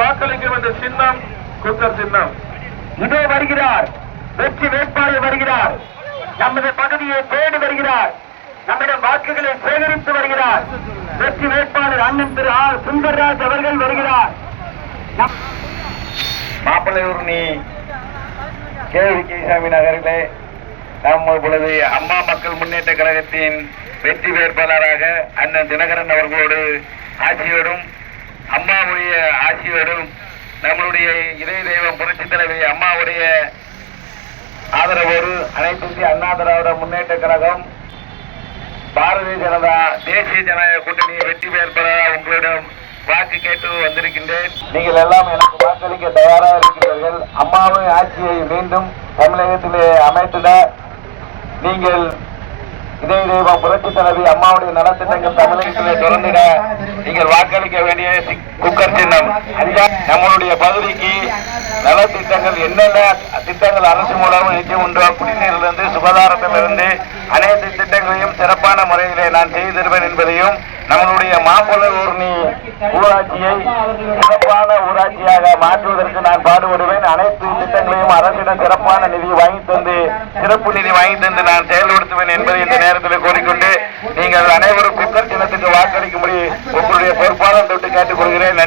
நீங்கள் வாக்களிக்க வேண்டிய சின்னம் குக்கர் சின்னம். இதோ வருகிறார், வெற்றி வேட்பாளர் வருகிறார். நமது பகுதியை தேடி வருகிறார். நம்மிடம் வாக்குகளை சேகரித்து வருகிறார். வெற்றி வேட்பாளர் அண்ணன் திரு ஆர் சுந்தர்ராஜ் அவர்கள் வருகிறார். மாப்பிள்ளையூர்னி கேவி கேசாமி நகரிலே நாம் இப்பொழுது அம்மா மக்கள் முன்னேற்ற கழகத்தின் வெற்றி வேட்பாளராக அண்ணன் தினகரன் அவர்களோடு ஆட்சியோடும் அம்மாவுடைய ஆட்சியோடும் நம்மளுடைய இதய தெய்வம் புரட்சித் தலைவி அம்மாவுடைய ஆதரவோடு அனைத்து இந்திய அண்ணா திராவிட முன்னேற்ற கழகம் பாரதிய ஜனதா தேசிய ஜனநாயக கூட்டணியை வெற்றி வேட்பாளராக உங்களிடம் வாக்கு கேட்டு வந்திருக்கின்றேன். நீங்கள் எல்லாம் எனக்கு வாக்களிக்க தயாராக இருக்கிறீர்கள். அம்மாவின் ஆட்சியை மீண்டும் தமிழகத்திலே அமைத்திட நீங்கள் இதய தெய்வம் புரட்சி தலைவி அம்மாவுடைய நலத்திட்டங்கள் தமிழகத்திலே தொடர்ந்திட நீங்கள் வாக்களிக்க வேண்டிய குக்கர் சின்னம். நம்மளுடைய பகுதிக்கு நலத்திட்டங்கள் என்னென்ன திட்டங்கள் அரசு மூலம் நிச்சயம் உண்டோ, குடிநீரிலிருந்து சுகாதாரத்திலிருந்து அனைத்து திட்டங்களையும் சிறப்பான முறையிலே நான் செய்திருவேன் என்பதையும், நம்மளுடைய மாப்பிள்ளையூர்னி ஊராட்சியை சிறப்பான ஊராட்சியாக மாற்றுவதற்கு நான் பாடுபடுவேன். அனைத்து திட்டங்களையும் அரசிடம் சிறப்பான நிதி வாங்கி தந்து சிறப்பு நிதி வாங்கி தந்து நான் செயல்படுத்துவேன் என்பதை இந்த நேரத்தில் கூறிக்கொண்டு நீங்கள் அனைவரும் குக்கர் சின்னத்துக்கு வாக்களிக்கும்படி உங்களுடைய பொறுப்பாளர் தொட்டு கேட்டுக் கொள்கிறேன்.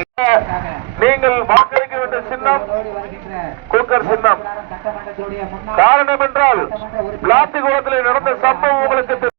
நீங்கள் வாக்களிக்க வேண்டிய சின்னம் குக்கர் சின்னம். காரணம் என்றால் பிளாஸ்டிக் குளத்தில் நடந்த சம்பவம் உங்களுக்கு